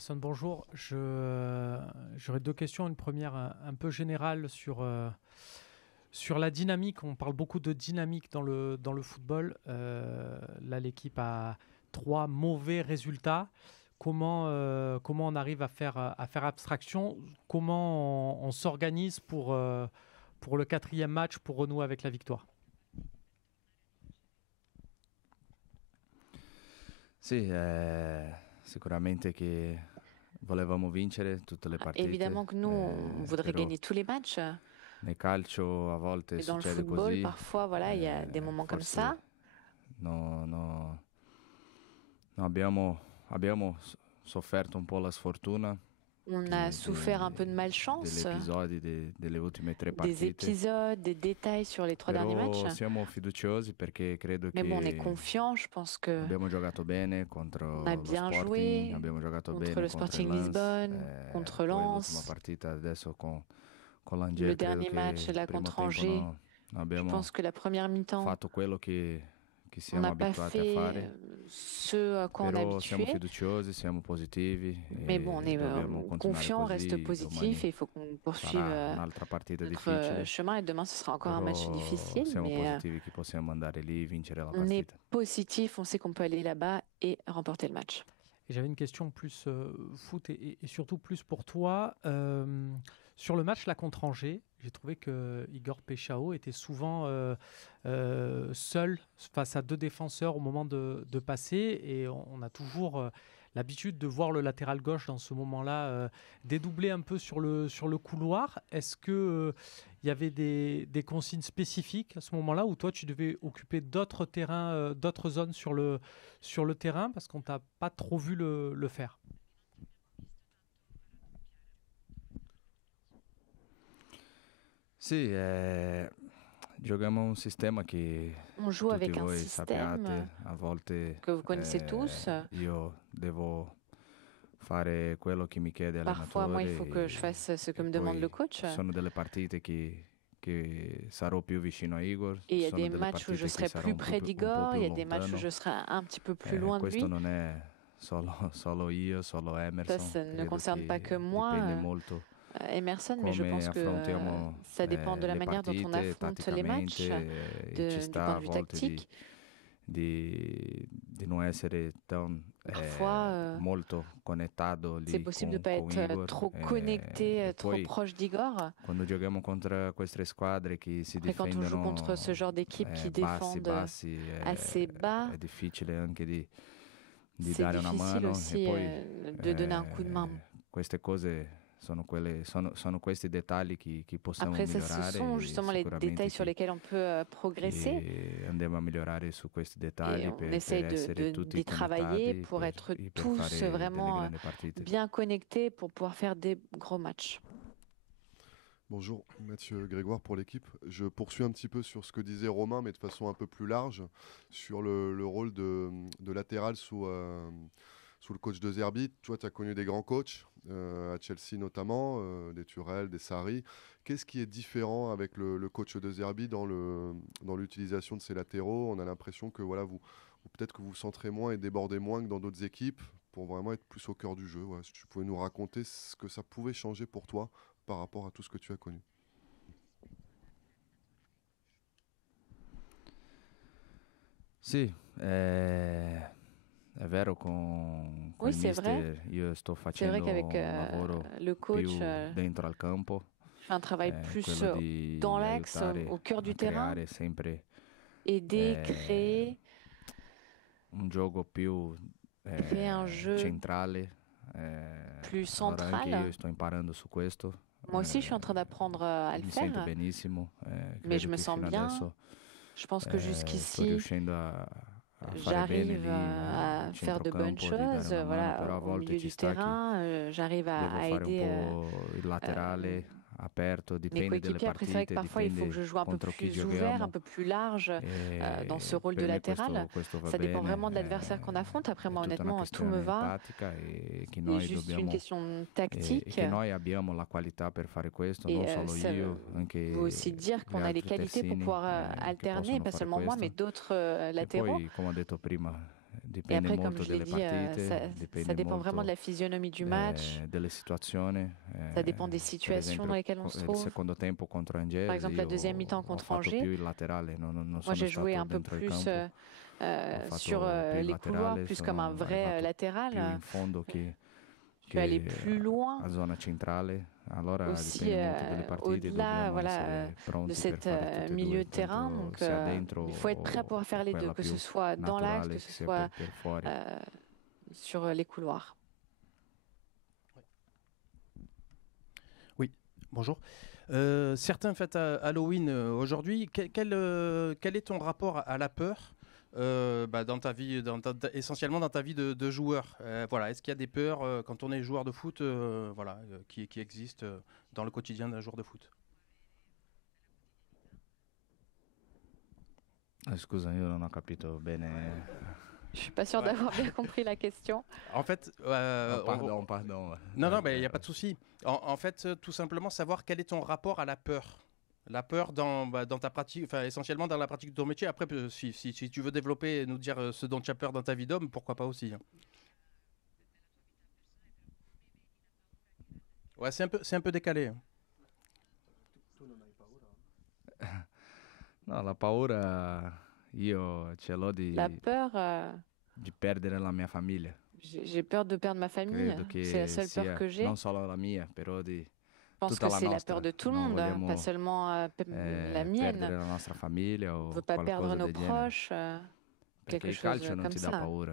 Emerson, bonjour. J'aurais deux questions. Une première un peu générale sur la dynamique. On parle beaucoup de dynamique dans le football. Là, l'équipe a trois mauvais résultats. Comment on arrive à faire abstraction? Comment on s'organise pour le quatrième match, pour renouer avec la victoire? Sì, sicuramente che volevamo vincere tutte le partite. Évidemment que nous, on voudrait Però gagner tous les matchs. nel calcio a volte Et dans le succede football, così. parfois, voilà, il y a des moments comme Forse ça. no, no, no, abbiamo sofferto un po' la sfortuna On a souffert un peu de degli malchance, episodi delle ultime tre des partite. épisodes, des détails sur les trois derniers Però matchs. siamo fiduciosi perché credo Mais bon, on est che confiant. Je pense que abbiamo giocato bene contro on a lo bien Sporting, joué abbiamo giocato contre bene le contro il Sporting Lens, Lisbonne, contre poi l'ultima Lens. partita adesso con Le l'Angers, credo dernier che match, là, il primo contre tempo Angers. non Je abbiamo pense que la première mi-temps, fatto quello che on siamo n'a pas abituati a fait fare, ce à quoi on est però siamo habitué. fiduciosi, siamo positivi Mais bon, on e est dobbiamo continuare confiant, on reste così. positif et il Domani faut qu'on poursuive sarà un'altra partita notre difficile, chemin. Et demain, ce sera encore un match però difficile, siamo mais positivi che possiamo andare lì e vincere la on est partita. positif, on sait qu'on peut aller là-bas et remporter le match. Et j'avais une question plus foot et surtout plus pour toi. Sur le match là contre Angers, j'ai trouvé que Igor Pechao était souvent seul face à deux défenseurs au moment de passer. Et on a toujours l'habitude de voir le latéral gauche dans ce moment-là dédoubler un peu sur le couloir. Est-ce que il y avait des consignes spécifiques à ce moment-là où toi tu devais occuper d'autres terrains, d'autres zones sur le terrain parce qu'on t'a pas trop vu le faire? Sì, giochiamo un sistema che On joue tutti avec un voi système sappiate, a volte que vous connaissez tous. io devo fare quello che mi chiede Parfois, moi, il l'allenatore faut que je fasse ce que e me demande le poi coach. ci sono delle partite che sarò più vicino a Igor, Et il y a sono des delle matchs où je partite che serai sarò plus un près po' d'Igor, il più y a des matchs où lontano. je serai un petit peu plus loin de Questo lui. non è solo io, solo Ça, Emerson, ça ne credo concerne pas que che dipende moi, molto Emerson, mais je come pense que affrontiamo ça dépend de la le manière dont on partite affronte les matchs, tatticamente, e ci du sta point a de vue volte tactique. di non essere Parfois, molto connettato c'est lì possible de ne con, pas con être Igor trop connecté, trop poi proche d'Igor. quando giochiamo contro queste squadre che si Après, quand on joue difendono contre ce genre d'équipe qui défendent bassi, assez bas, è difficile anche di c'est dare una difficile mano e aussi poi de donner un coup de main. queste cose sono questi dettagli che possiamo Après, ça, ce migliorare sont e justement les sicuramente détails sur lesquels on peut progresser. e andiamo a migliorare su questi Et dettagli on per essaye essere tutti d'y travailler connettati pour être per tous fare delle vraiment grandi partite. bien connectés pour pouvoir faire des gros matchs. Bonjour, Mathieu Grégoire pour l'équipe. Je poursuis un petit peu sur ce que disait Romain, mais de façon un peu plus large, sur le rôle de latéral sous le coach de Zerbi. Toi, tu as connu des grands coachs, à Chelsea notamment, des Turel, des Sarri. Qu'est-ce qui est différent avec le coach de Zerbi dans l'utilisation de ces latéraux? On a l'impression que voilà, ou peut-être que vous centrez moins et débordez moins que dans d'autres équipes pour vraiment être plus au cœur du jeu. Voilà, si tu pouvais nous raconter ce que ça pouvait changer pour toi par rapport à tout ce que tu as connu. Sì, è vero con Oui, il c'est vrai. mister io sto C'est vrai facendo qu'avec un lavoro le coach, più je dentro al campo, fais un travail plus quello di dans l'axe, aiutare au cœur du a terrain, creare sempre aider, eh, créer, un gioco più créer un jeu centrale. plus Allora anche io central. sto imparando su questo. Moi aussi, je suis en train d'apprendre à le Mi sento faire, benissimo, mais je credo me che sens fino bien. adesso Je pense que sto jusqu'ici, riuscendo a fare bene j'arrive lì à in faire de bonnes centrocampo, di dare choses, una mano, però voilà, a au volte milieu ci du sta che terrain. J'arrive devo à fare un aider po' il laterale aperto, mes dipende delle coéquipiers. Après, c'est vrai que partite, parfois, il faut que dipende je joue un peu contro chi plus ouvert, un giochiamo. peu plus large dans ce rôle de Per me latéral. questo va Ça dépend vraiment de bene, l'adversaire qu'on affronte. Après, è moi, tutta una honnêtement, tout me questione va. tattica e che C'est noi juste une dobbiamo question e tactique. che noi abbiamo la qualità per fare questo, Et non solo ça io, anche veut aussi dire qu'on gli a les altri qualités pour terzini pouvoir che alterner, possono pas fare seulement moi, mais questo. d'autres E latéraux. poi, come ho detto prima, Et dipende après, comme molto je l'ai delle dit, partite, ça dipende dépend vraiment de molto la physionomie du match. delle situazioni. Ça dépend des Per situations dans esempio, lesquelles on se il trouve. secondo tempo contro Par Angers, exemple, la deuxième mi-temps io ho contre fatto Angers, più il laterale, non moi sono j'ai joué stato un peu dentro il plus campo, ho sur fatto più il les couloirs, laterale, plus comme un sono vrai arrivato più latéral. in fondo Je suis allé che plus loin a zona centrale. Allora aussi, dipende molto dalle partite, au-delà dobbiamo voilà, essere de pronti per cet fare tutte e milieu due, de terrain. tanto Donc, sia dentro il faut être prêt à pouvoir faire o les deux, quella que ce più soit dans l'axe, que naturale, ce sia soit per fuori. sur les couloirs. Oui, bonjour. Certains fêtent Halloween aujourd'hui. Quel est ton rapport à la peur dans ta vie, essentiellement dans ta vie de joueur? Voilà, est-ce qu'il y a des peurs quand on est joueur de foot, qui existent dans le quotidien d'un joueur de foot? Scusa, io non ho capito bene. Je suis pas sûre d'avoir bien compris la question. En fait, Pardon. non, mais il n'y a pas de souci. En fait, tout simplement savoir quel est ton rapport à la peur. La peur dans ta pratique, enfin essentiellement dans la pratique de ton métier. Après, si tu veux développer et nous dire ce dont tu as peur dans ta vie d'homme, pourquoi pas aussi. Ouais, c'est un peu décalé. No, la paura io ce l'ho La peur, di perdere la mia famiglia. j'ai peur de perdre ma famille. Credo che C'est la seule peur sia que j'ai. non solo la mia, però di Je pense tutta que la c'est la nostra. peur de tout le Non monde, vogliamo, pas seulement la perdere mienne. la nostra famiglia On o ne veut pas perdre qualcosa nos del genere. proches, Perché quelque il chose calcio non comme ti dà ça. paura.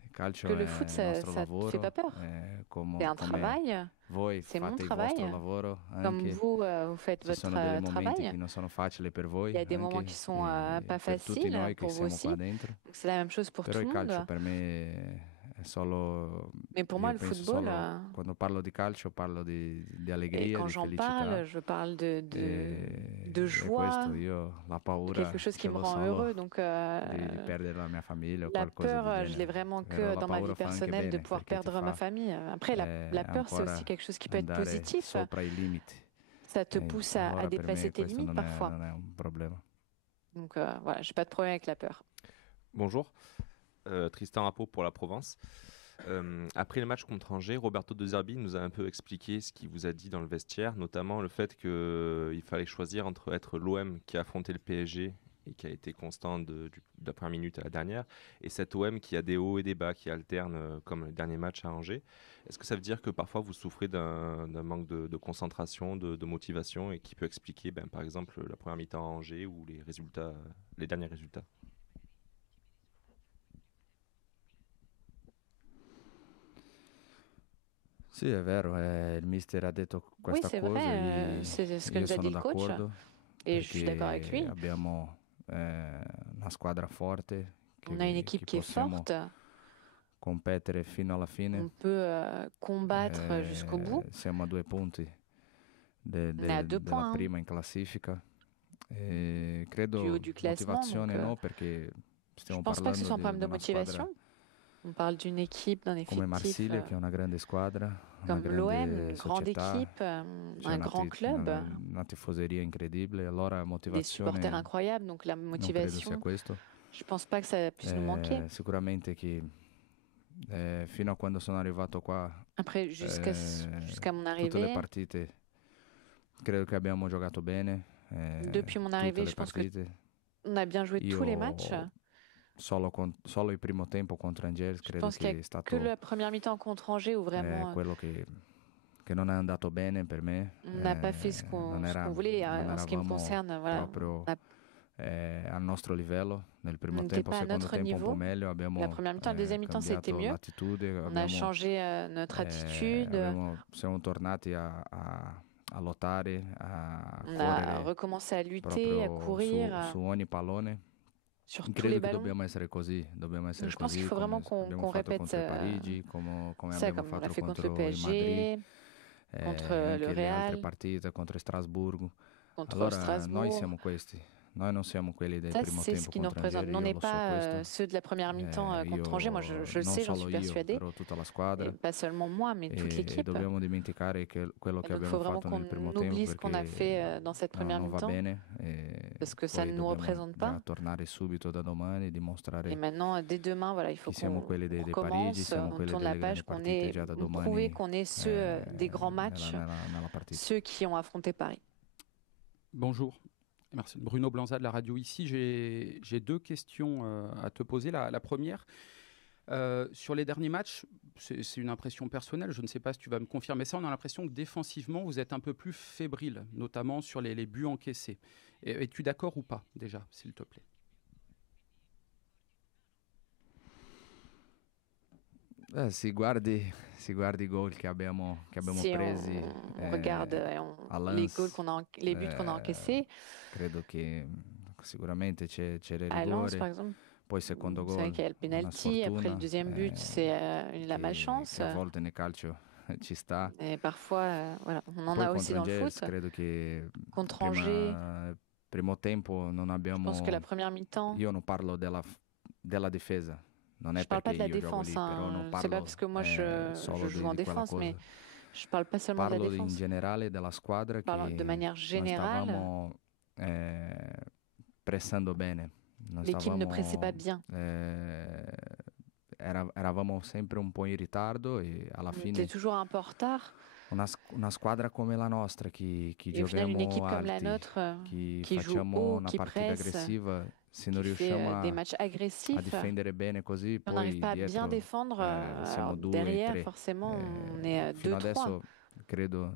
Il calcio Que le è foot, il ça nostro ne te lavoro. fait pas peur. Come C'est un travail. voi C'est mon fate il travail. vostro lavoro Comme anche. vous, vous faites Ci votre sono dei momenti travail. che non sono facili per voi. Il y a des anche, moments qui sont e pas per tutti faciles noi che pour vous siamo aussi. qua dentro. Donc c'est la même chose pour Però tout il le monde. calcio per me è solo. Mais pour moi, Io le penso football, solo, quando parlo di calcio parlo di et allegria, quand di j'en felicità. parle, je parle de E joie, questo io la de paura quelque chose qui ce me l'ho rend solo heureux. Donc di perdere la mia famiglia o la qualcosa peur, del je l'ai genere. vraiment Però que la dans ma paura vie fa anche personnelle de bene pouvoir perché ti perdre ma fa famille. Après, la peur, c'est ancora aussi quelque chose qui peut être andare positif. sopra i limiti. Ça te pousse à Allora per me dépasser tes questo limites parfois. non è un problema. Donc voilà, j'ai pas de problème avec la peur. Bonjour, Tristan Rapeau pour la Provence. Après le match contre Angers, Roberto De Zerbi nous a un peu expliqué ce qu'il vous a dit dans le vestiaire, notamment le fait qu'il fallait choisir entre être l'OM qui a affronté le PSG et qui a été constant de la première minute à la dernière, et cet OM qui a des hauts et des bas, qui alterne comme le dernier match à Angers. Est-ce que ça veut dire que parfois vous souffrez d'un manque de concentration, de motivation, et qui peut expliquer par exemple la première mi-temps à Angers ou les derniers résultats? Sì, è vero, il mister ha detto Oui, questa c'est cosa vrai, e c'est ce que io nous a sono dit le coach. d'accordo Et je suis d'accord avec lui. perché abbiamo una squadra forte On a une équipe qui est possiamo forte. competere fino alla fine. On peut combattre jusqu'au bout. Siamo a 2 punti On est à 2 della points prima in classifica. E du credo haut du classement. motivazione Donc, no, perché je stiamo pense pas que ce soit un parlando problème de di una squadra motivation. On parle d'une équipe, d'un come effectif Marsiglia che è una grande squadra, una comme l'OM, grande une grande società, équipe, c'è un grand club, una tifoseria incredibile, allora des motivazione supporters incroyables. Donc la non credo sia motivation, questo. je pense pas que ça puisse nous manquer. Sicuramente che fino a quando sono arrivato qua Après, jusqu'à mon tutte le arrivée, partite credo che abbiamo giocato bene. depuis mon tutte arrivée, le je pense partite. qu'on a bien joué tous les matchs. Solo il primo tempo contro Angers Je credo pense qu'il che n'y è a stato que la première mi-temps contre Angers où vraiment quello che non è andato bene per me. on n'a pas fait ce qu'on voulait. non En ce qui me eravamo concerne, voilà, proprio on a- al nostro livello nel primo on n'était tempo, pas à secondo notre tempo un niveau. po' meglio, abbiamo La première mi-temps, la deuxième mi-temps, c'était cambiato mieux. l'attitude, On a changé notre attitude. siamo tornati a lottare, a On a correre recommencé à lutter, à proprio courir su ogni pallone. sur tous Credo les che ballons. dobbiamo essere così, dobbiamo essere Je pense così qu'il faut come vraiment qu'on abbiamo fatto répète contro il Parigi, come ça, abbiamo comme on l'a fatto fait contre le contro il Madrid, PSG, contre anche le le altre Real, partite, contro Strasburgo. contre Allora noi Strasbourg. siamo questi, noi non siamo quelli del Ça, primo c'est ce tempo qui nous contro représente. Algeri, Nous, on io n'est lo so pas questo. ceux de la première mi-temps contre Angers. Moi, je le non sais, j'en solo suis io, persuadée. però tutta la Et squadra. pas seulement moi, mais toute E l'équipe. dobbiamo dimenticare che quello Et che donc, il abbiamo faut vraiment fatto qu'on nel primo tempo oublie ce qu'on a perché fait dans cette première non va mi-temps. bene. E Parce que ça poi ne nous dobbiamo représente pas. già tornare subito da domani, Et dimostrare maintenant, dès demain, voilà, il faut che siamo qu'on quelli dei Parigi, commence, siamo on quelli tourne la delle grandi page, qu'on partite ait già da prouvé domani qu'on est ceux des grands matchs, nella partita. ceux qui ont affronté Paris. Bonjour. Merci. Bruno Blanza de la radio ici. J'ai deux questions à te poser. La première, sur les derniers matchs, c'est une impression personnelle, je ne sais pas si tu vas me confirmer ça, on a l'impression que défensivement, vous êtes un peu plus fébrile, notamment sur les buts encaissés. Es-tu d'accord ou pas, déjà, s'il te plaît? Si guardi i gol che abbiamo Si presi on regarde a les Lens, les buts qu'on a encaissés, credo che sicuramente c'era il à Lens par rigore, exemple, poi il secondo c'est vrai gol qu'il y a le una penalty, après le sfortuna, deuxième but, c'est la che malchance. a volte nel calcio ci sta. Et parfois, voilà, on en Poi a aussi contro dans le Angers foot. credo che Contre Angers, primo tempo non je abbiamo, pense que la première mi-temps, io non parlo della difesa, non è je parle pas perché de la io gioco lì, défense, però non c'est parlo pas parce que moi je solo joue en di quella défense, mais cosa. je parle pas seulement de la Parlo in défense. generale della squadra Je parle che de manière non générale, stavamo pressando bene, non l'équipe ne stavamo, pressait pas bien. eravamo sempre un po' in ritardo e alla On était fine toujours un peu en retard. una squadra come la nostra, che Et au final, une giochiamo équipe comme la alti, nôtre, che qui joue facciamo haut, una qui partita presse, aggressiva, se non qui fait riusciamo des a matchs a agressifs, difendere bene così, on poi n'arrive pas à bien dietro défendre. siamo Alors, 2 e derrière, 3. forcément, on est Fino 2-3. adesso credo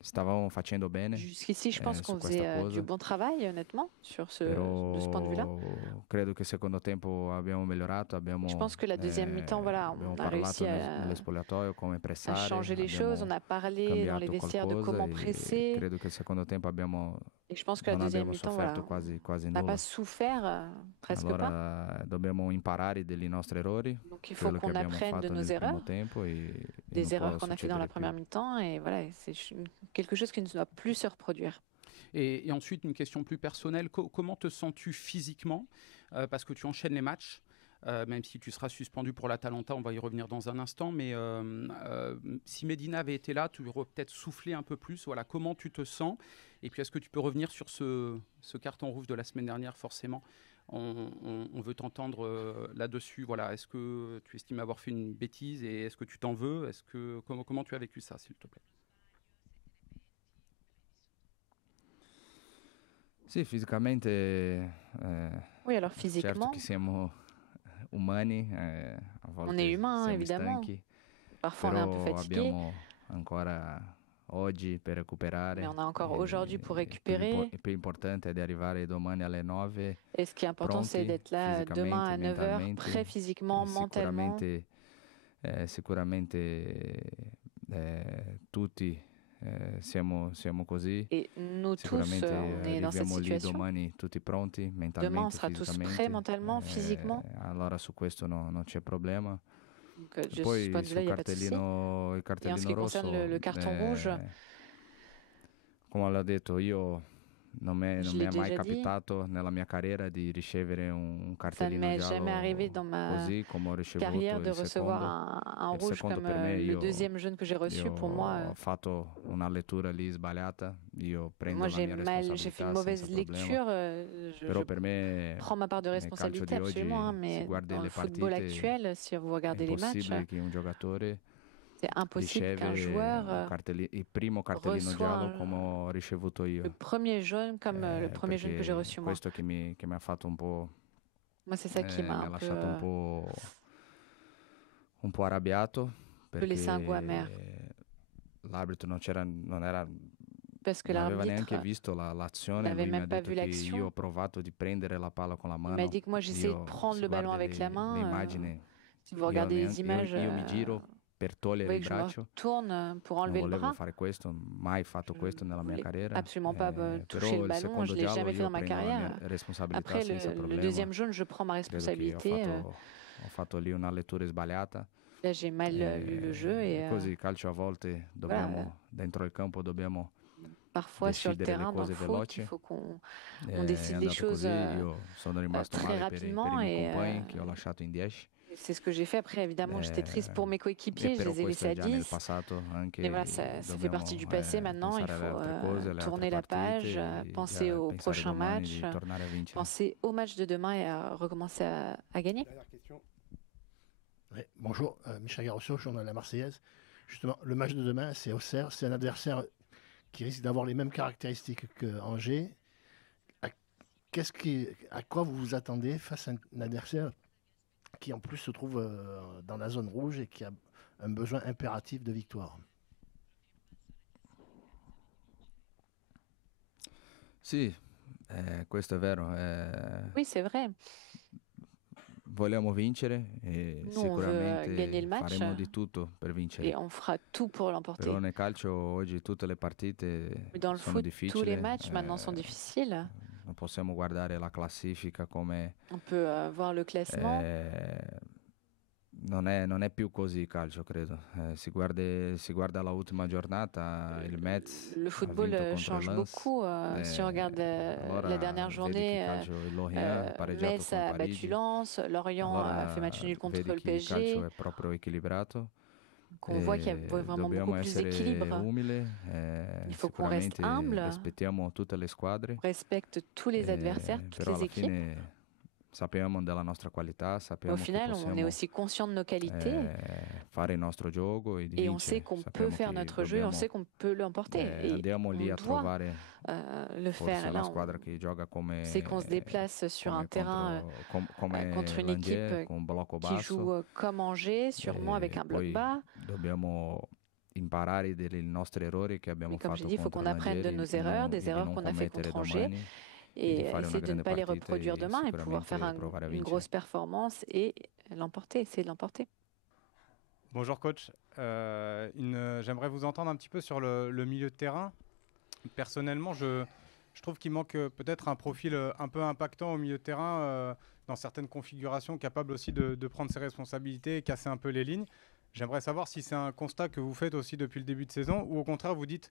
stavamo facendo bene, Jusqu'ici, je pense su qu'on questa faisait cosa. du bon travail, honnêtement, de ce point de vue-là. Però credo che il secondo tempo abbiamo migliorato, Je pense que la deuxième mi-temps, voilà, abbiamo on a réussi parlato nello spogliatoio come à pressare, changer les choses. On a parlé dans les cambiato vestiaires de qualcosa comment e presser. credo che il secondo tempo Et je pense que la non deuxième abbiamo mi-temps, sofferto voilà, quasi on n'a nulla. pas souffert, presque pas. Allora dobbiamo imparare degli nostri errori, Donc il faut quello che qu'on abbiamo apprenne de fatto nos nel primo erreurs, tempo e des non erreurs può qu'on a fait dans la succedere più. première mi-temps. Et voilà, c'est quelque chose qui ne doit plus se reproduire. Et ensuite, une question plus personnelle. Comment te sens-tu physiquement? Parce que tu enchaînes les matchs, même si tu seras suspendu pour l'Atalanta, on va y revenir dans un instant. Mais si Medina avait été là, tu aurais peut-être soufflé un peu plus. Voilà, comment tu te sens? Et puis, est-ce que tu peux revenir sur ce carton rouge de la semaine dernière? Forcément, on veut t'entendre là-dessus. Voilà, est-ce que tu estimes avoir fait une bêtise et est-ce que tu t'en veux? Comment tu as vécu ça, s'il te plaît? Sì, fisicamente Oui, alors certo physiquement, che siamo umani, a volte on est humain, siamo évidemment. stanchi, Parfois, on est un peu però fatigué, abbiamo ancora oggi per recuperare. mais on a encore e aujourd'hui pour il récupérer. più importante è di arrivare domani alle 9 Et ce qui est important, c'est pronti d'être là demain à 9h, mentalmente, prêt physiquement, mentalement. Sicuramente tutti siamo così. Et nous tous, Sicuramente on est dans cette arriviamo lì situation. domani tutti pronti Demain, on mentalmente, sera tous fisicamente. prêts mentalement, physiquement. Allora su questo non c'è problema. Donc, E de ce poi point de vue-là, il sul n'y a pas de souci. il Et en ce cartellino qui rosso, concerne le carton rouge, come l'ho detto io, non mi je è l'ai mai déjà dit, capitato nella mia carriera di ricevere un ça ne cartellino m'est jamais arrivé dans giallo ma così come ho ricevuto carrière de il recevoir secondo. un Il rouge secondo comme per me, le io deuxième jaune que j'ai reçu. Pour moi, ho fatto una lettura lì sbagliata, io prendo moi la j'ai mia fait une responsabilità mauvaise senza problema. lecture. Però per me Prends ma part de nel calcio responsabilité, di oggi, absolument, hein, si mais guardi dans le le football partite, actuel, si vous è regardez les matchs, impossibile che un giocatore c'est impossible qu'un riceve joueur il primo cartellino reçoit giallo come ho ricevuto io. le premier jaune comme le premier jaune que j'ai Perché reçu moi. questo che mi ha fatto un po', Moi, c'est ça qui mi m'a ha un peu, lasciato un po' arrabbiato, laissé un goût amer. l'arbitro non parce que aveva neanche l'arbitre visto l'azione, n'avait lui mi ha même pas detto vu che l'action. io ho provato di prendere la palla con la il mano. m'a dit que moi j'essayais de Io, prendre se le ballon guardi avec la le main. immagini, Si vous regardez les io images, mi giro per vous togliere voyez il que je me braccio. tourne pour Non enlever le volevo bras. fare questo, mai fatto Je questo nella mia voulais carriera. absolument pas toucher Però le il ballon, secondo je l'ai giallo jamais fait io dans ma prendo la carrière. mia responsabilità Après, senza le problema. deuxième jaune, je prends ma Credo che responsabilité. ho fatto lì una lettura sbagliata. Là, j'ai mal lu le jeu et Così il calcio a volte dobbiamo, voilà. dentro il campo dobbiamo parfois sur le decidere le terrain, dans le cose foot, veloci. il faut qu'on È décide les andato choses così, io sono rimasto très male per rapidement i miei et compagni che ho lasciato in 10. c'est ce que j'ai fait. Après, évidemment, j'étais triste pour mes E coéquipiers, je però les ai questo laissés è à già nel 10. passato, anche Mais voilà, ça fait partie du dobbiamo passé maintenant. Il pensare alle faut altre cose, alle tourner altre la page, partite, penser au pensare prochain domani match, di tornare a vincere. penser au match de demain et à recommencer à gagner. Dernière question. Oui, bonjour, Michel Garosso, journal La Marseillaise. Justement, le match de demain, c'est Auxerre. C'est un adversaire qui risque d'avoir les mêmes caractéristiques que Angers. À quoi vous vous attendez face à un adversaire qui en plus se trouve dans la zone rouge et qui a un besoin impératif de victoire? Sì, questo è vero. Oui, c'est vrai. Vogliamo vincere e Nous, on veut gagner sicuramente le match faremo di tutto per et vincere. on fera tout pour l'emporter. Però nel calcio oggi tutte le partite Dans le sono foot, tous difficili. les matchs maintenant sont difficiles. Non possiamo guardare la classifica come On peut voir le classement. non è più così il calcio, credo. Si guarda l'ultima giornata, il Metz Le ha football vinto contro change Lens. beaucoup. Si on regarde Allora la dernière vedi che journée, il calcio, il Lorient ha pareggiato Metz con a battu Parigi. Lens, Lorient Allora a fait match nul contre vedi le che il calcio PSG. è proprio equilibrato. Qu'on voit qu'il y a vraiment Dobbiamo beaucoup plus essere d'équilibre. umili, Il faut qu'on reste sicuramente humble, rispettiamo tutte le squadre, respecte tous les adversaires, toutes però les alla équipes. fine sappiamo della nostra qualità, Mais sappiamo au che final, on est possiamo aussi conscient de nos qualités fare il nostro gioco e di et on vincere. sait qu'on Sappiamo peut faire che notre jeu et on dobbiamo, sait qu'on peut l'emporter. Et andiamo lì on a doit trovare le forse faire. la Là, squadra che gioga come c'est qu'on se déplace sur un terrain come contre une l'Angers, équipe con un blocco qui basso. joue comme Angers, sûrement avec un bloc Poi bas. dobbiamo imparare dei nostri errori che abbiamo Mais comme fatto j'ai dit, il faut contro qu'on apprenne de l'Angers nos e erreurs, non- des e di erreurs non qu'on a fait commettere contre Angers, domani et di fare una essayer de ne grande pas les partita reproduire e demain et pouvoir faire sicuramente provare a une vincere. grosse performance et l'emporter, essayer de l'emporter. Bonjour coach, j'aimerais vous entendre un petit peu sur le milieu de terrain. Personnellement, je trouve qu'il manque peut-être un profil un peu impactant au milieu de terrain dans certaines configurations, capable aussi de prendre ses responsabilités et casser un peu les lignes. J'aimerais savoir si c'est un constat que vous faites aussi depuis le début de saison ou au contraire vous dites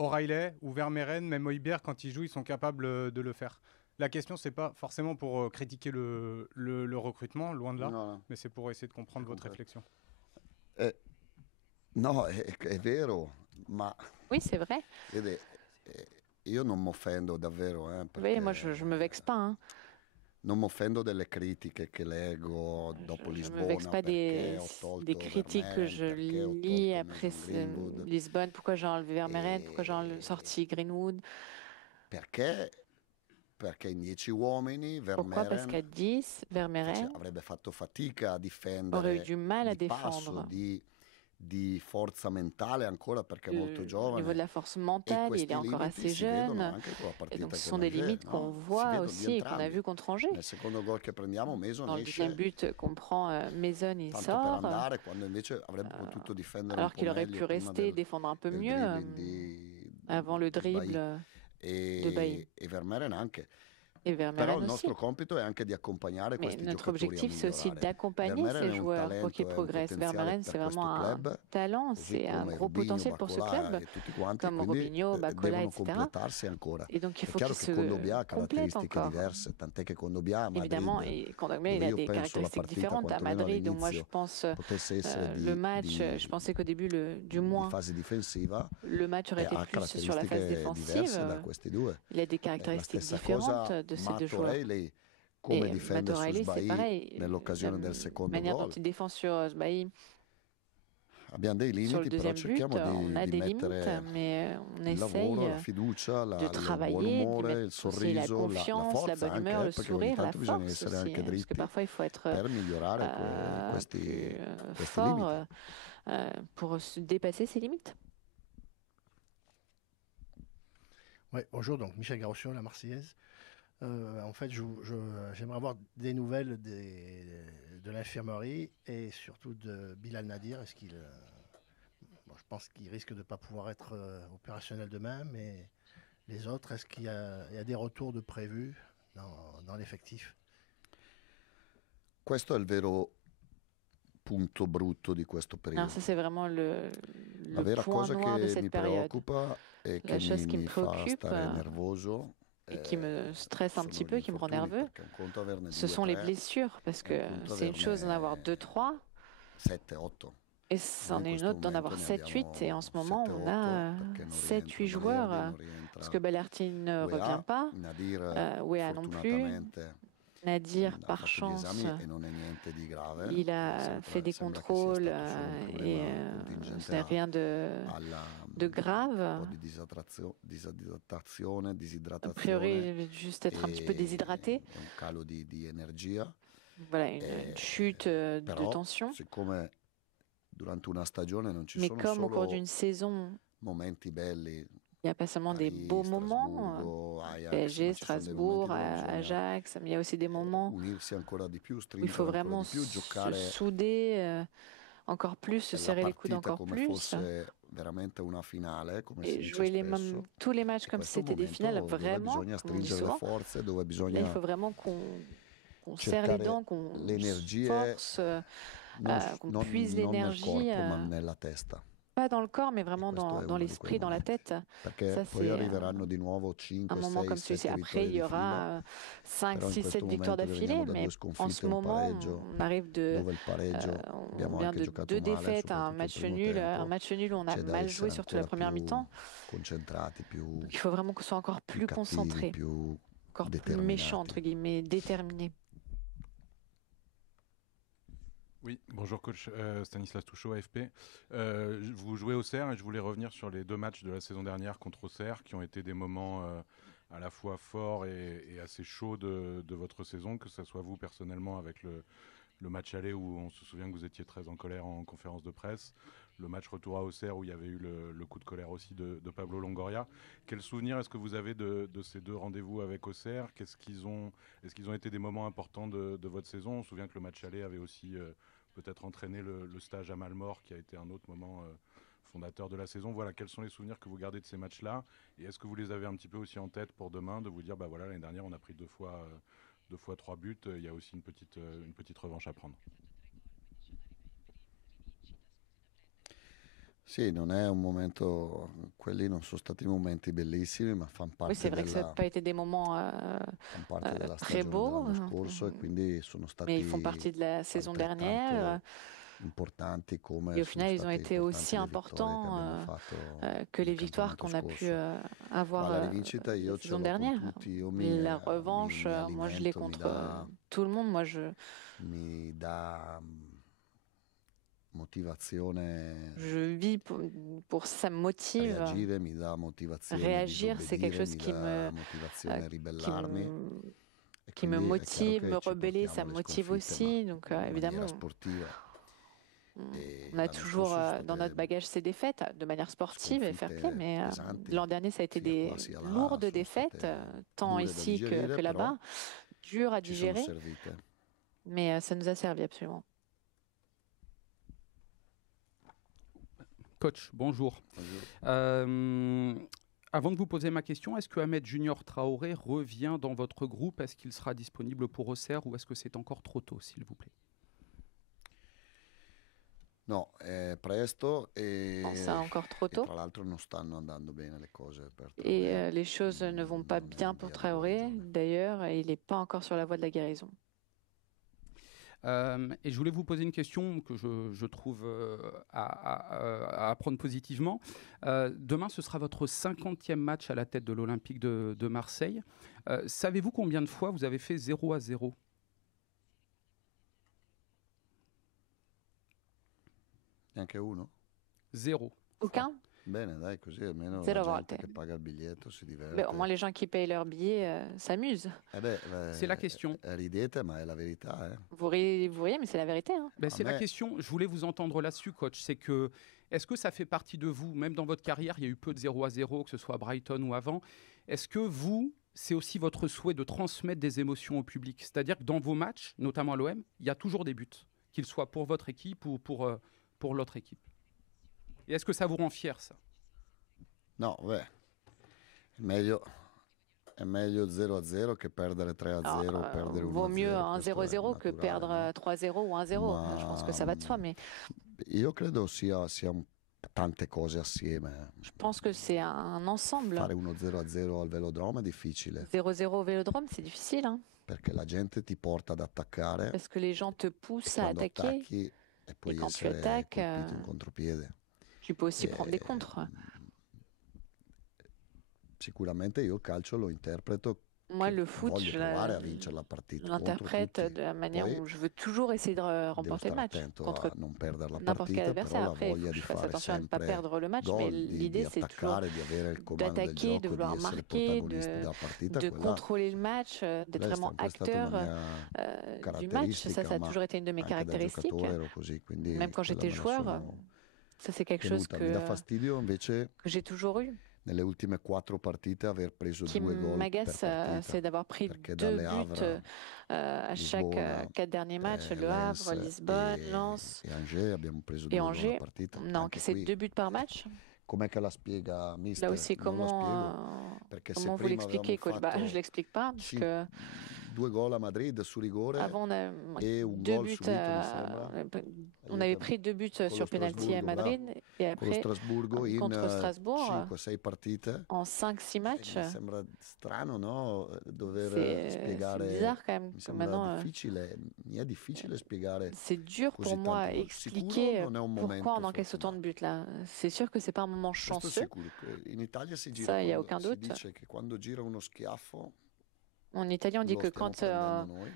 O'Reilly ou Vermeeren, même Højbjerg, quand ils jouent, ils sont capables de le faire. La question, c'est pas forcément pour critiquer le recrutement, loin de là, No. mais c'est pour essayer de comprendre votre réflexion. No, è vero, ma Oui, c'est vrai. vede, io non mi offendo davvero, Vous perché voyez, moi, je me vexe pas. Hein. non mi offendo delle critiche che leggo dopo Je Lisbona. me vexe pas perché des, ho tolto des critiques que Vermeeren, je perché ho lis tolto après Mason Greenwood, Lisbonne. Pourquoi j'ai enlevé Vermeeren? Pourquoi j'ai sorti Greenwood? perché in 10 uomini Pourquoi? Parce qu'à Vermeeren 10, Vermeeren avrebbe fatto fatica a aurait eu difendere du mal à di passo, défendre. di forza mentale ancora perché è molto Au giovane. niveau de la force E mentale, il questi est encore limiti assez si vedono jeune. anche con la Et partita donc, ce con sont des Angers, limites no? qu'on Si voit vedono di aussi et qu'on a entrambi. vu contre Angers. Nel secondo gol che prendiamo Mason Dans le esce deuxième but qu'on prend, Mason, il tanto per sort, andare quando invece avrebbe potuto difendere un alors po' qu'il aurait meglio pu prima rester, défendre un peu del mieux dribbling avant le di Bailly. dribble de Bailly. E Vermeeren anche. Et Però Vermeeren il aussi. nostro compito è anche di accompagnare Mais questi notre giocatori a objectif, c'est aussi migliorare. d'accompagner Vermeeren ces è un joueurs pour talento, qu'ils è un progressent. potenziale Vermeeren, per c'est questo vraiment un club, talent, così c'est un come gros Robinho, potentiel pour ce Bacola club, e tutti quanti, comme quindi Robinho, Bacola, devono etc. completarsi ancora. Et donc, il È faut chiaro qu'ils che Kondogbia ha se complètent caratteristiche encore. diverse, tant'è che Kondogbia a Évidemment, Madrid, et Kondogbia, il dove a io des penso la caractéristiques partita, différentes. À quantomeno Madrid, où moi, je all'inizio, pense potesse essere le match, je pensais qu'au début, du di moins, fase difensiva, le match aurait été ha plus sur la phase caratteristiche diverse da défensive. questi due. Il a des La caractéristiques stessa différentes cosa de ces deux Matt joueurs. O'Reilly, come Et difende Matt su O'Reilly, c'est Sbailly pareil. nell'occasione La del secondo manière gol. dont il défend sur Sbailly. Abbiamo dei Sur le limiti, però deuxième but, cerchiamo on a di des limites, mettere mais on il lavoro, la essaye fiducia, de il buon travailler, de umore, il mettre aussi la sorriso, la confiance, la forza bonne anche, humeur, le perché ogni sourire, la tanto bisogna force essere aussi, anche parce que dritti parfois il faut être per migliorare questi plus limiti. fort pour dépasser ses limites. Ouais, bonjour, donc Michel Garosso, la Marseillaise. En fait, j'aimerais avoir des nouvelles de l'infirmerie et surtout de Bilal Nadir. Est-ce qu'il, je pense qu'il risque de ne pas pouvoir être opérationnel demain, mais les autres, est-ce qu'il y a des retours de prévus dans l'effectif? Questo è il vero punto brutto di questo periodo. Alors ça, c'est vraiment le La vera point cosa noir de che cette mi période. preoccupa e La che chose qui me mi fa préoccupe stare nervoso et qui me stresse un sono petit gli peu, qui me rend infortuni, nerveux, perché un conto averne ce 2, sont les 3, blessures. Parce que un conto c'est une chose d'en avoir averne 2, 3, 7, 8. et c'en In est une questo autre d'en avoir momento ne 7, 8. Et en abbiamo ce moment, 7, on 8, a perché non 7, 8 rientrano joueurs. Verdi, non Parce que rientra Balerti ne UEA, revient pas, Nadir Wea non plus. fortunatamente Nadir, ha par fatto gli chance, esami e non è niente di grave. il a Sempre- fait des sembra che sia contrôles stato solo un et problema ce contingente n'est rien de un po' grave. di disidratazione, A priori, juste être un petit peu déshydraté. e un calo di energia. Voilà, une chute de Però, tension. siccome durante una stagione non ci Mais sono comme au cours solo d'une saison, momenti belli, il n'y a pas seulement des Paris, beaux moments, Strasburgo, Ajax, PSG, ma ci sono dei Strasbourg, momenti dove bisogna Ajax, mais il y a aussi des moments unirsi ancora di più, où il faut stringere ancora vraiment di più, se giocare souder encore plus, se la serrer les coudes partita encore come plus. fosse veramente una finale, come si Et dice jouer spesso. tous les matchs E comme si questo è un c'était des finales, momento dove vraiment, bisogna comme on dit stringere le souvent. forze, dove Là, il bisogna faut vraiment qu'on serre les cercare dents, qu'on le energie force, qu'on puise non nel l'énergie, corpo ma nella testa, pas dans le corps, mais vraiment questo è dans uno di quei l'esprit, dans la momenti. tête. Perché Ça, poi c'est arriveranno di nuovo un 5, moment 6, comme celui-ci. 7 Après, il y vittorie di fila, aura 5, però in 6, 7 questo victoires momento che d'affilée, veniamo da mais due en sconfitte ce e un moment, pareggio, on arrive dove il pareggio on abbiamo vient anche de giocato 2 male, défaites à un soprattutto il match primo nul. Un tempo. match nul où on a C'è da mal essere joué, surtout la ancora première più mi-temps. concentrati, più Donc, il faut vraiment qu'on soit encore plus cattivi, concentré, più encore plus méchant, determinati. entre guillemets, déterminé. Oui, bonjour coach, Stanislas Touchot, AFP. Vous jouez au Auxerre et je voulais revenir sur les 2 matchs de la saison dernière contre Auxerre qui ont été des moments à la fois forts et assez chauds de votre saison, que ce soit vous personnellement avec le match aller où on se souvient que vous étiez très en colère en conférence de presse, le match retour à Auxerre où il y avait eu le coup de colère aussi de Pablo Longoria. Quel souvenir est-ce que vous avez de ces 2 rendez-vous avec Auxerre? Est-ce qu'ils ont été des moments importants de votre saison? On se souvient que le match aller avait aussi peut-être entraîné le stage à Malmort qui a été un autre moment fondateur de la saison. Voilà, quels sont les souvenirs que vous gardez de ces matchs-là? Et est-ce que vous les avez un petit peu aussi en tête pour demain, de vous dire, bah voilà, l'année dernière on a pris 2 fois 3 buts, il y a aussi une petite revanche à prendre? Sì, non è un momento, quelli non sono stati momenti bellissimi, ma fanno Oui, c'est parte vrai que ça n'a della, pas été des moments fanno parte della très stagione beaux, dell'anno scorso e quindi sono mais ils font stati partie de la saison altrettanto dernière. importanti come Et au sono final, ils ont state été importanti aussi le vittorie che importants abbiamo fatto que les nel victoires campionato qu'on a pu scorso. avoir Ma la rivincita io la ce saison l'ho dernière. con tutti, io La revanche, moi je l'ai alimento, contre tout le monde. Moi, mi dà motivazione, je vis pour ça, me motive. reagire mi dà motivazione, Réagir, c'est quelque chose mi qui dà me, motivazione a qui ribellarmi. E qui me quindi è chiaro motive, che me ci rebeller, portiamo ça le me motive sconfitte, aussi. ma Donc in maniera évidemment, sportiva. E on a l'anno toujours scorso sono dans state notre bagage ces défaites de manière sportive et fair play, mais pesanti, l'an dernier ça a été sia des qua sia là, lourdes sono défaites, state tant dure da ici digerire, que là-bas, dures à ci sono digérer, servite. mais ça nous a servi absolument. Coach, bonjour. Avant de vous poser ma question, est-ce que Ahmed Junior Traoré revient dans votre groupe? Est-ce qu'il sera disponible pour Auxerre ou est-ce que c'est encore trop tôt, s'il vous plaît? No, è presto e, Non, c'est encore trop tôt. tra l'altro non stanno andando bene le cose per Et Traoré. les choses ne vont pas bien pour Traoré, d'ailleurs, et il n'est pas encore sur la voie de la guérison. Et je voulais vous poser une question que je trouve à prendre positivement. Demain, ce sera votre 50e match à la tête de l'Olympique de Marseille. Savez-vous combien de fois vous avez fait 0-0? Neanche uno? 0. Aucun? Bene, dai, così almeno Zero la gente volte. che paga il biglietto si diverte. Mais au moins, les gens qui payent leur billet s'amusent. C'est la question. Ridete, ma è la verità. Vous riez, mais c'est la vérité. Hein. Ben, c'est la question. Je voulais vous entendre là-dessus, coach. C'est que, est-ce que ça fait partie de vous, même dans votre carrière, il y a eu peu de 0-0, que ce soit à Brighton ou avant. Est-ce que vous, c'est aussi votre souhait de transmettre des émotions au public? C'est-à-dire que dans vos matchs, notamment à l'OM, il y a toujours des buts, qu'ils soient pour votre équipe ou pour l'autre équipe. Et est-ce que ça vous rend fier, ça? No, beh, meglio è meglio 0-0 che perdere 3-0 o perdere 1-0. Vaut mieux un questo è 0-0 que naturale, perdre no? 3-0 ou 1-0. Je pense que ça va de soi, mais Io credo sia tante cose assieme. je pense que c'est un ensemble. Fare uno 0-0 al velodrome è difficile 0-0 au Vélodrome, c'est difficile, hein, perché la gente ti porta ad attaccare parce que les gens te poussent à quando attaquer. attacchi e puoi quand tu essere attaques, colpito in contropiede. Tu peux aussi prendre des E, contres. Sicuramente io il calcio lo interpreto Moi, che le foot, voglio je provare a vincere la partita contro l'interprète tutti. de la manière Poi où je veux toujours essayer de devo remporter le stare match attento contre a non perdere la n'importe quel partita, adversaire. però la Après, il faut voglia que di je fasse fare attention à ne pas sempre perdre le match, mais gol, di l'idée, c'est toujours attaccare, di avere il comando del d'attaquer, de gioco, di vouloir essere marquer, protagonisti della partita, de quella contrôler le match, d'être vraiment questa è stata acteur una mia du match. Ça, ça a caratteristica, ma toujours été une de mes anche da caractéristiques. giocatore ero così, quindi Même quand quella j'étais me la joueur, sono ça c'est quelque chose tenuta. Mi dà fastidio invece que j'ai toujours eu. nelle ultime 4 partite aver preso Qui 2 gol per m'agace, partita, c'est d'avoir pris perché 2 dalle buts Havre, à chaque Lisbona, 4 derniers matchs. Le Lens Havre, Lisbonne, e Lens Angers abbiamo preso et 2 gol a Angers. partita. On a Anche encaissé qui 2 buts par match. com'è che la spiega mister? Là aussi, Non la spiego, perché se comment vous prima l'expliquez, avevamo coach? Bah, fatto je l'explique pas, parce que 2 gol a Madrid su rigore avant, on a e un 2 gol buts, subito, mi sembra. on avait pris 2 buts Con lo sur penalty à Strasburgo, Madrid, et con lo après, Strasburgo in contre Strasbourg, 5-6 partite. en 5-6 matchs. Mi sembra strano, no? Dover C'est spiegare. bizarre quand même. Mi Que sembra maintenant, difficile, mi è difficile spiegare. c'est dur così pour moi tanto gol. expliquer Sicuro non è un pourquoi momento on encaisse autant de buts là. C'est sûr que c'est pas un moment Questo chanceux. sicuro. In Italia si gira Ça, il n'y a quando- aucun si doute. dice che quando gira uno schiaffo En Italie, on dit lo que stiamo quand prendendo noi.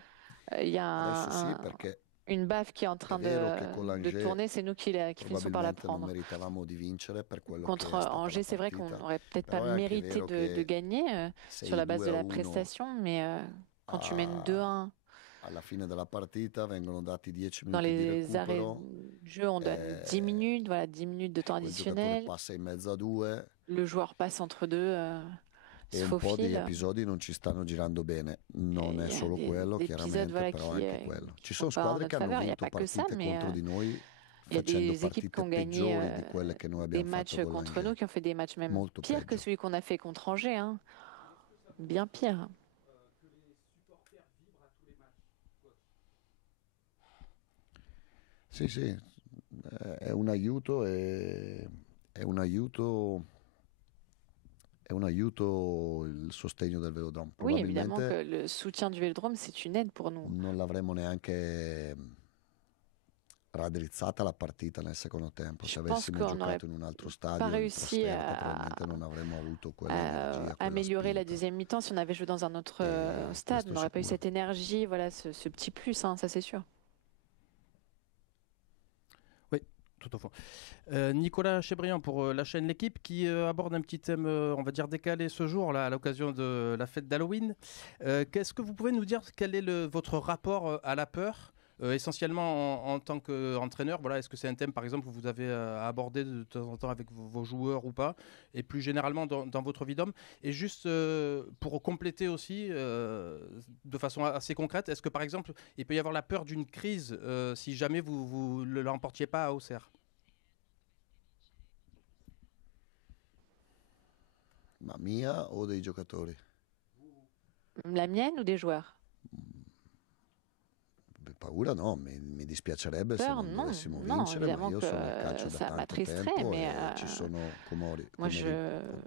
il y a Adesso sì, perché une baffe qui est en train è vero che con de l'Angers tourner, c'est nous qui finissons par la probabilmente non prendre. meritavamo di vincere per quello Contre che è stata Angers, la c'est vrai qu'on partita. n'aurait peut-être Però pas è anche mérité vero de che gagner sei sur la base de la 2-1 prestation, mais quand tu mènes 2-1 alla fine della partita vengono dati 10 dans minuti di les arrêts recupero, de jeu, on donne 10 minutes, voilà, 10 minutes de temps poi il giocatore additionnel. passa in mezzo a due Le joueur passe entre deux, e se un po' di faufile. episodi non ci stanno girando bene. Non E è il y a solo quello, des chiaramente, épisodes, voilà, però qui, anche quello. Ci sont sono pas en squadre che notre hanno faveur, il n'y a vinto pas que ça, partite mais contro di noi il y a facendo des équipes qui partite ont gagné peggiori di quelle che noi des abbiamo matchs fatto con contre l'Angers. nous, qui ont fait des matchs même Molto pires que peggio. celui qu'on a fait contre Angers, hein. Bien pire. Sì, sì, è un aiuto è un aiuto il sostegno del Velodrome. Oui, évidemment que Probabilmente le soutien du Vélodrome, c'est une aide pour nous. non l'avremmo neanche raddrizzata la partita nel secondo tempo. Se Je pense avessimo qu'on n'aurait giocato in un altro stadio, pas in réussi trasferta, à, probabilmente non avremmo avuto quell'energia, quella améliorer la spinta. deuxième mi-temps. Si on avait joué dans un autre stade, on n'aurait pas eu cette énergie, voilà, ce petit plus, hein, ça c'est sûr. Tout au fond. Nicolas Chebriand pour la chaîne L'équipe qui aborde un petit thème, on va dire décalé ce jour là, à l'occasion de la fête d'Halloween. Qu'est-ce que vous pouvez nous dire, quel est votre rapport à la peur, essentiellement en tant qu'entraîneur? Voilà, est-ce que c'est un thème par exemple que vous avez à aborder de temps en temps avec vos joueurs ou pas, et plus généralement dans votre vie d'homme? Et juste pour compléter aussi de façon assez concrète, est-ce que par exemple il peut y avoir la peur d'une crise si jamais vous ne l'emportiez pas à Auxerre? Ma mia o dei giocatori? La mienne ou des joueurs? Paura no, mi dispiacerebbe se Peur, non non, dovessimo non, vincere, ma évidemment io que sono nel calcio da ça tanto m'attristerait, tempo mais e ci sono, moi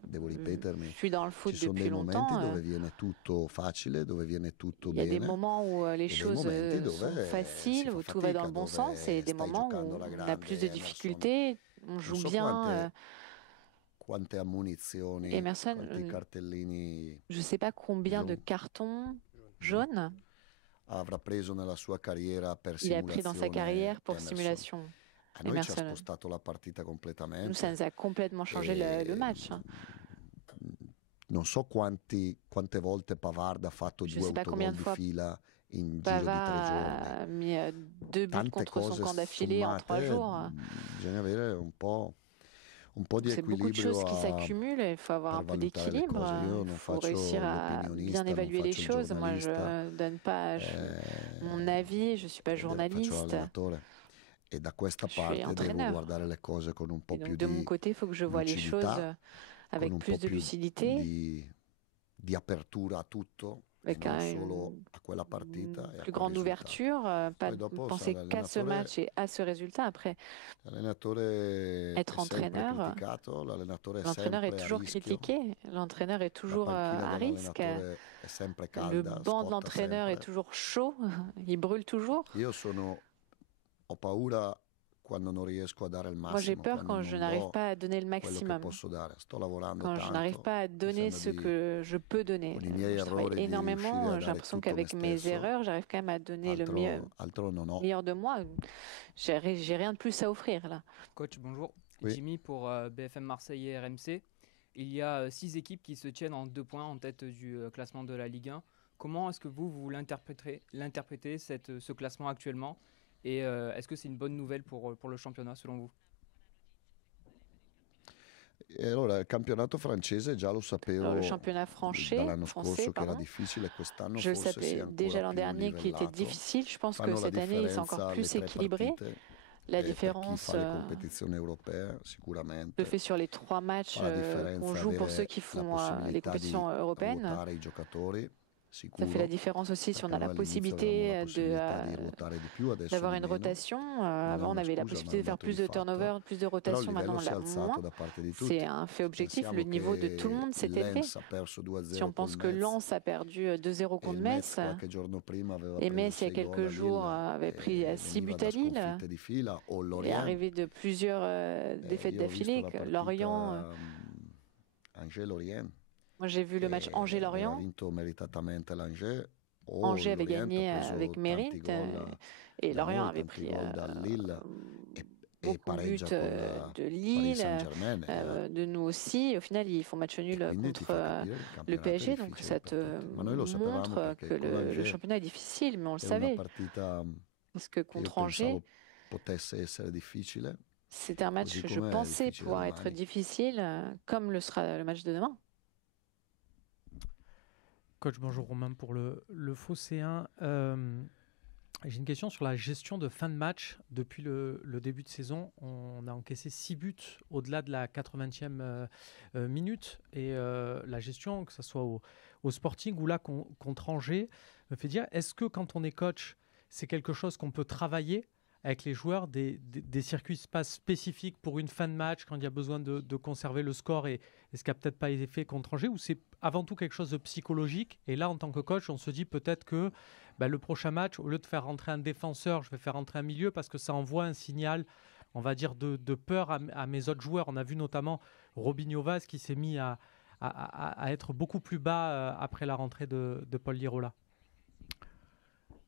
devo ripetermi, je suis dans le foot ci sono depuis dei momenti longtemps. dove viene tutto facile, dove viene tutto Il y a des bene, moments où les e dei choses momenti sont dove faciles, si fa où tout va dans fatica, le bon dove sens, et des stai moments giocando où alla on a grande. plus de Emerson, difficultés, on non joue so bien. quante ammonizioni, Emerson, quanti cartellini je ne sais pas combien de cartons jaunes avrà preso nella sua carriera per il a pris dans sa simulazione carrière pour Emerson. simulation. A noi ci ha Emerson. spostato la partita completamente. Nous, ça nous a complètement changé le match. Non so quante volte Pavard ha fatto Je 2 sais pas combien autogol de di fois fila in giro di 3 Pavard giorni. a mis 2 buts Tante contre son cose camp d'affilée en 3 sommate, jours. bisogna avere un po' di C'est beaucoup de equilibrio choses qui s'accumulent, il faut avoir per un peu valutare le d'équilibre, cose. Io il non faut faccio réussir à l'opinionista, bien évaluer non les faccio il choses. Moi, je giornalista, ne donne pas mon avis, je ne suis pas faccio journaliste. l'allenatore. E da questa Je suis parte devo entraîneur. guardare le cose con un po' Et più donc, de mon di côté, il faut que je vois les choses lucidità, avec con un plus po' de più lucidité, di di apertura a tutto, avec non solo a quella partita e a plus quel grande risultato. ouverture, pas Poi dopo penser sarà qu'à ce l'allenatore- match et à ce résultat. Après, L'allenatore être è sempre entraîneur, criticato, l'allenatore è l'entraîneur est sempre a toujours rischio. critiqué, l'entraîneur est La toujours panchina à risque. dell'allenatore è sempre Le calda, banc de scotta l'entraîneur est sempre. toujours chaud, il brûle toujours. Io ho paura quando non riesco a dare il Moi, j'ai massimo, peur quando quand non je n'arrive do pas à donner le quello che maximum, posso dare. Sto lavorando quand je n'arrive tanto, pas à donner mi ce sembra que je peux donner. con i miei Je travaille errori di riuscire énormément, a j'ai dare l'impression tutto me qu'avec mes stesso. erreurs, j'arrive quand même à donner le Altro non ho. meilleur de moi. J'ai rien de plus à offrir là. Coach, bonjour. Oui. Jimmy pour BFM Marseille et RMC. Il y a 6 équipes qui se tiennent en 2 points en tête du classement de la Ligue 1. Comment est-ce que vous l'interprétez ce classement actuellement? Et est-ce que c'est une bonne nouvelle pour le championnat selon vous? E allora il campionato francese già lo sapevo Alors, le championnat dall'anno français, scorso che era pardon, difficile, quest'anno je le forse si è savais ancora déjà l'an più dernier qu'il était livellato. difficile. Je pense que Fanno la cette année, il est encore differenza plus le 3 équilibré. partite, La per chi différence fa le competizioni europee sicuramente. se fait sur les 3 matchs Fa la differenza qu'on joue pour avere ceux qui la font les possibilità compétitions di européennes. ruotare i giocatori, Ça sicuro. fait la différence aussi si on a Perché la noi all'inizio avevamo possibilité la possibilità di ruotare di più, adesso d'avoir di une meno. rotation. Non è Avant, on una avait la scusa, possibilité ma de è un faire dato plus di de fatto. turnover, plus de Però il rotation. Maintenant, livello on si è l'a alzato moins. da parte di tutti. C'est un fait objectif. Pensiamo Le niveau de tout le monde che s'est il élevé. Lens ha perso 2-0 Si on pense que con Metz, Lens a perdu 2-0 e contre il Metz, qualche giorno prima aveva et preso Metz, il y a 6 gol quelques a jours, Lille avait pris e 6 veniva buts da à Lille, sconfitte di fila, o est Lorient. arrivé de plusieurs défaites Io ho visto d'affilée. la partita Lorient, Angers-Lorient. moi j'ai vu le match Aveva Angers-Lorient. vinto meritatamente l'Angers. O Angers avait Lorient ha gagné preso avec tanti mérite gol et da Lorient noi, avait tanti pris gol da Lille e beaucoup de buts pareggia con de Paris Lille, Saint-Germain. de nous aussi. Au final, ils font match nul Quindi ti contre fa capire che il le campionato è PSG, donc difficile ça per te tutti. Ma noi lo sapevamo montre perché que con le l'Angers championnat est difficile, mais on le era una savait. partita Parce que che io contre Angers, pensavo potesse essere difficile. c'était un match Così que je come è pensais difficile pouvoir être domani. difficile, comme le sera le match de demain. Coach, bonjour Romain pour le Phocéen. J'ai une question sur la gestion de fin de match. Depuis le début de saison, on a encaissé 6 buts au-delà de la 80e minute. Et la gestion, que ce soit au Sporting ou là contre Angers, me fait dire, est-ce que quand on est coach, c'est quelque chose qu'on peut travailler avec les joueurs, des circuits spécifiques pour une fin de match quand il y a besoin de conserver le score et ce qui n'a peut-être pas été fait contre Angers, ou c'est avant tout quelque chose de psychologique? Et là, en tant que coach, on se dit peut-être que le prochain match, au lieu de faire rentrer un défenseur, je vais faire rentrer un milieu parce que ça envoie un signal, on va dire, de peur à mes autres joueurs. On a vu notamment Robinho Vaz qui s'est mis à être beaucoup plus bas après la rentrée de Paul Lirola.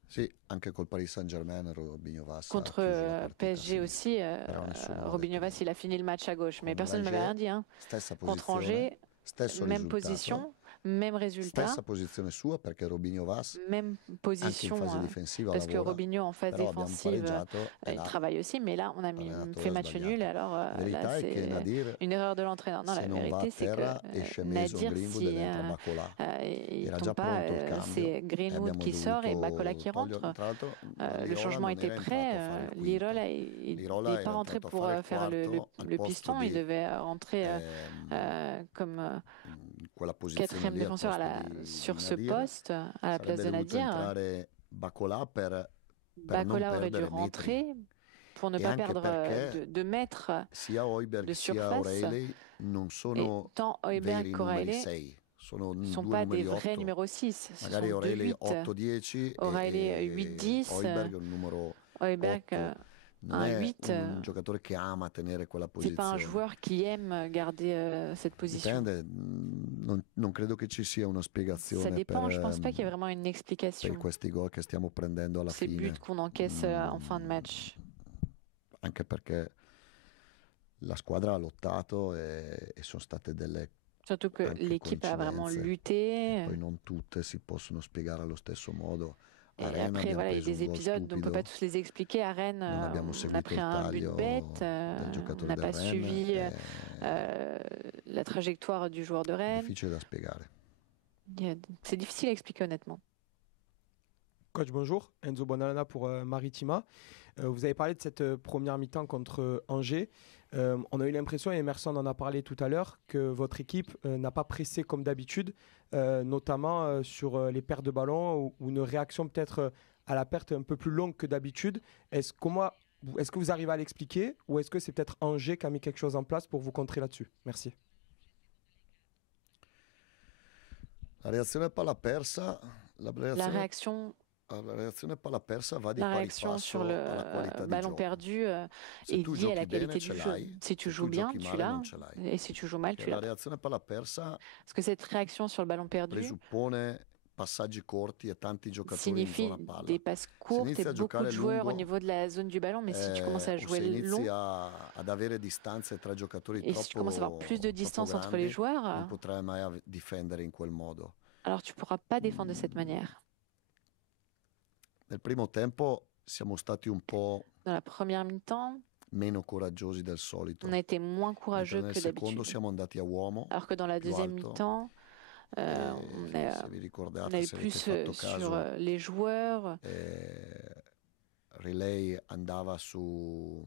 Sì, anche col Paris Saint-Germain, Robinho Vaz. Contre PSG aussi, Robinho Vaz, il a fini le match à gauche, mais personne ne m'avait rien dit. Hein. Contre Angers, même position, même résultat. Stessa posizione sua perché Robinho Vaz même position, anche in fase difensiva parce que lavora, Robinho en phase però abbiamo défensive pareggiato e il là travaille aussi, mais là on a fait match nul, alors la verità là è che c'est Nadir, une erreur de l'entraîneur. Non, se la non va a vérité c'est terra, que esce Mason Nadir, Greenwood si ed entra Bacola. il Era tombe già pas, pronto il cambio c'est e Greenwood abbiamo qui sort et dovuto Bacola qui rentre. Tra l'altro, Le Lirola changement non était era entrato prêt. a fare il quinto. Lirola, il Lirola n'est era pas rentré entrato a pour fare il faire quarto al le posto piston, di il devait rentrer comme quella posizione quatrième lì al défenseur posto di sur ce Nadir. poste, à la place de Sarebbe dovuto Nadir. entrare Bacola per non Bacola aurait dû perdere metri. rentrer pour ne E pas anche perdre perché de mètres sia Højbjerg de sia surface. O'Reilly non Et sono tant veri Højbjerg numeri qu'O'Reilly 6, sono ne sont due pas des numeri vrais 8. numéros 6. Ce Magari sont deux O'Reilly 8. 8-10 O'Reilly e 8-10. Højbjerg è un numero Højbjerg 8. Non un è 8. un giocatore che ama tenere quella C'est pas un posizione. joueur qui aime garder cette position. Dipende, non credo che ci sia una Ça spiegazione dépend, je pense pas per, qu'il y ait vraiment une explication. per questi gol che stiamo prendendo alla Ces fine. buts qu'on encaisse en fin de match. Anche perché la squadra ha lottato e sono state delle Surtout que anche l'équipe a vraiment coincidenze. lutté. Poi non tutte si possono spiegare allo stesso modo. Et A Rennes après, abbiamo voilà, il y a preso des un gol épisodes, on ne peut stupido. pas tous les expliquer. À Rennes, Non abbiamo on a seguito pris il un but taglio bête, del on giocatore n'a del pas Rennes. suivi È la trajectoire du joueur de Rennes. difficile da spiegare. C'est difficile à expliquer honnêtement. Coach, bonjour. Enzo Bonalana pour Maritima. Vous avez parlé de cette première mi-temps contre Angers. On a eu l'impression, et Emerson en a parlé tout à l'heure, que votre équipe n'a pas pressé comme d'habitude, notamment sur les pertes de ballon ou une réaction peut-être à la perte un peu plus longue que d'habitude. Est-ce que vous arrivez à l'expliquer ou est-ce que c'est peut-être Angers qui a mis quelque chose en place pour vous contrer là-dessus? Merci. La reazione palla persa, la réaction sur le ballon perdu est liée à la qualité du jeu. Si tu joues bien, tu l'as, et si tu joues mal, tu l'as. Parce que cette réaction sur le ballon perdu signifie des passes courtes et beaucoup de joueurs au niveau de la zone du ballon, mais si tu commences à jouer long et si tu commences à avoir plus de distance entre les joueurs, alors tu ne pourras pas défendre de cette manière. Nel primo tempo siamo stati un po' dans la première mi-temps, meno coraggiosi del solito. On a été moins courageux que d'habitude. Siamo andati a uomo. Alors que dans la deuxième mi-temps, on a eu plus sur les joueurs. Riley andava su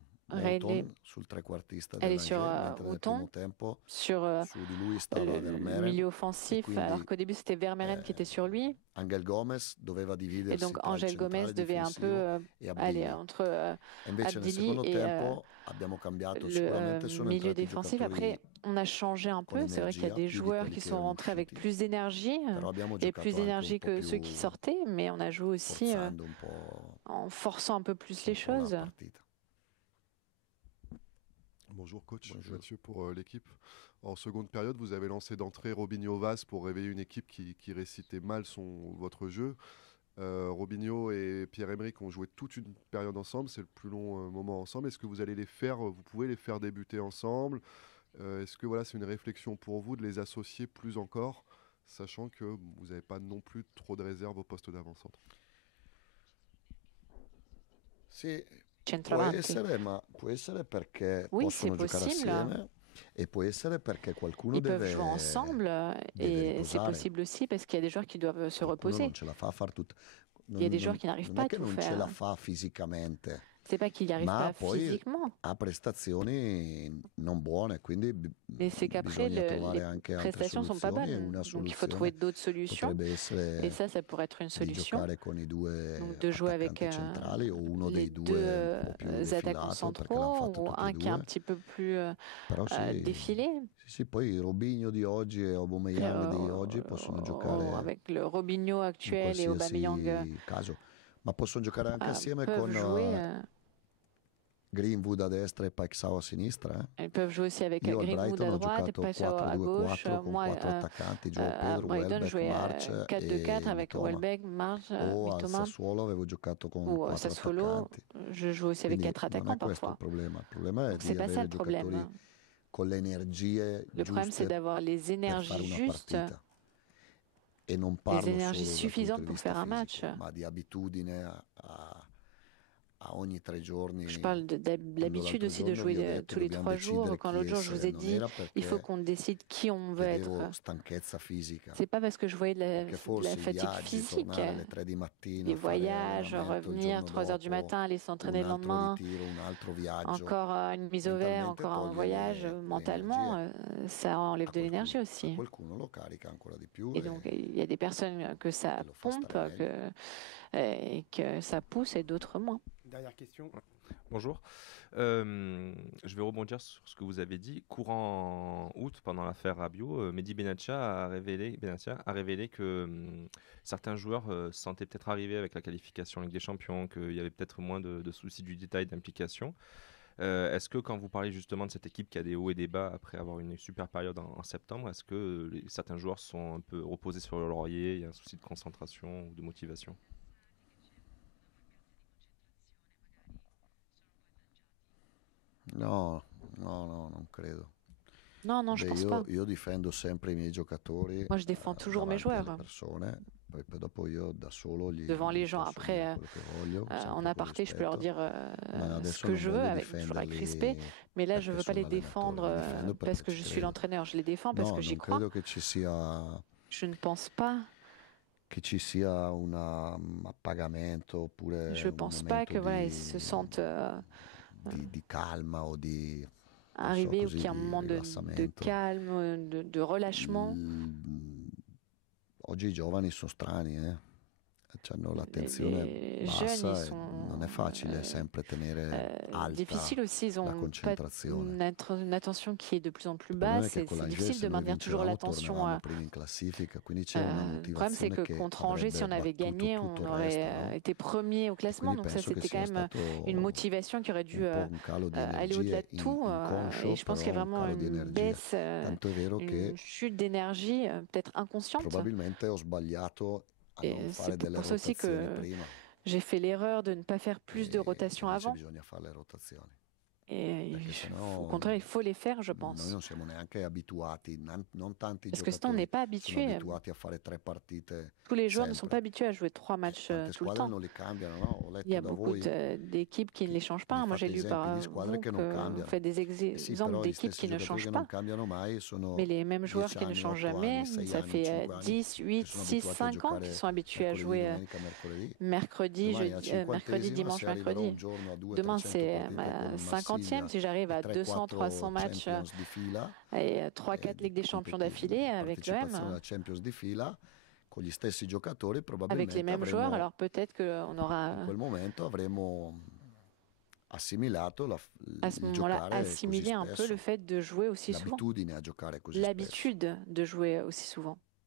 sul trequartista elle est sur Houghton, sur le milieu offensif, alors qu'au début c'était Vermeeren qui était sur lui. Angel Gomez doveva dividersi. Et donc Angel Gomez devait un peu aller entre Abdili et le milieu défensif. Après, on a changé un peu. C'est vrai qu'il y a des joueurs qui sont rentrés avec plus d'énergie et plus d'énergie que ceux qui sortaient, mais on a joué aussi en forçant un peu plus les choses. Bonjour coach, Mathieu pour l'équipe. En seconde période, vous avez lancé d'entrée Robinho Vaz pour réveiller une équipe qui récitait mal votre jeu. Robinho et Pierre-Emerick ont joué toute une période ensemble, c'est le plus long moment ensemble. Est-ce que vous pouvez les faire débuter ensemble? Est-ce que c'est une réflexion pour vous de les associer plus encore, sachant que vous n'avez pas non plus trop de réserve au poste d'avant-centre? Può essere perché possono giocare assieme e può essere perché qualcuno Ils peuvent jouer ensemble et c'est possible aussi parce qu'il y a des joueurs qui doivent se reposer. Il y a des joueurs qui n'arrivent pas à tout faire. C'est pas qu'il n'y arrive pas physiquement. Ha prestazioni non buone, quindi mais c'est qu'après les prestations sont pas bonnes. Donc il faut trouver d'autres solutions. Et ça pourrait être une solution. Donc de jouer avec les deux attaquants centraux ou un qui est un petit peu plus défilé. Sì, poi Robinho di oggi e Aubameyang di oggi possono giocare avec le Robinho actuel et Aubameyang. Ma possono giocare anche assieme con Greenwood à destra et Paixão à sinistra. Ils peuvent jouer aussi avec Greenwood à droite et Paixão à gauche. Moi, à Brighton, je jouais 4-2-4 avec Welbeck, March, Mitoma. Ou à Sassuolo, je joue aussi avec 4 attaquants parfois. C'est pas ça le problème. Le problème, c'est d'avoir les énergies justes. Les énergies suffisantes pour faire un match. Je parle de l'habitude aussi de jouer tous les 3 jours. Quand l'autre jour je vous ai dit, il faut qu'on décide qui on veut être. C'est pas parce que je voyais de la fatigue physique. Les voyages, revenir 3 heures du matin, aller s'entraîner le lendemain, encore une mise au vert, encore un voyage. Mentalement, ça enlève de l'énergie aussi. Et donc il y a des personnes que ça pompe et que ça pousse et d'autres moins. Dernière question. Bonjour. Je vais rebondir sur ce que vous avez dit. Courant août, pendant l'affaire Rabiot, Mehdi Benatia a révélé que certains joueurs se sentaient peut-être arrivés avec la qualification Ligue des Champions, qu'il y avait peut-être moins de soucis du détail, d'implication. Est-ce que quand vous parlez justement de cette équipe qui a des hauts et des bas après avoir une super période en septembre, est-ce que certains joueurs sont un peu reposés sur le laurier, il y a un souci de concentration ou de motivation? No, non credo. Non, je pense pas. Io difendo sempre I miei giocatori. Moi, je défends toujours mes joueurs. Devant les gens. Après, en aparté, je peux leur dire ce que je veux, toujours avec respect. Mais là, je ne veux pas les défendre parce que je suis l'entraîneur. Je les défends parce que j'y crois. Je ne pense pas. Je ne pense pas que ils se sentent di calma o di arriver ou qu'il y a un moment de calme, de relâchement. Oggi i giovani sono strani, hanno l'attenzione bassa e non è facile sempre tenere alta difficile aussi, ils la ont concentrazione. une attention qui est de plus en plus basse, c'est difficile de maintenir toujours l'attention. Le problème, c'est que contre Angers, si on avait gagné, on aurait été premier au classement, donc ça c'était quand même une motivation qui aurait dû aller au-delà de tout, et je pense qu'il y a vraiment une baisse, une chute d'énergie, peut-être inconsciente. Probabilmente ho sbagliato. Et c'est pour ça aussi que j'ai fait l'erreur de ne pas faire plus de rotations avant. Et au contraire, il faut les faire, je pense. Parce que sinon, on n'est pas habitué. Tous les joueurs ne sont pas habitués à jouer 3 matchs tout le temps. Il y a beaucoup d'équipes qui ne les changent pas. Moi, j'ai lu par vous que vous faites des exemples d'équipes qui ne changent pas. Mais les mêmes joueurs qui ne changent jamais, ça fait 10, 8, 6, 5 ans qu'ils sont habitués à jouer mercredi, dimanche, mercredi. Demain, c'est ma 50e. Si j'arrive à 200, 300 matchs et 3-4 Ligues des Champions d'affilée avec l'OM, avec les mêmes joueurs, alors peut-être qu'on aura à ce moment-là assimilé un peu le fait de jouer aussi souvent, l'habitude de jouer aussi souvent.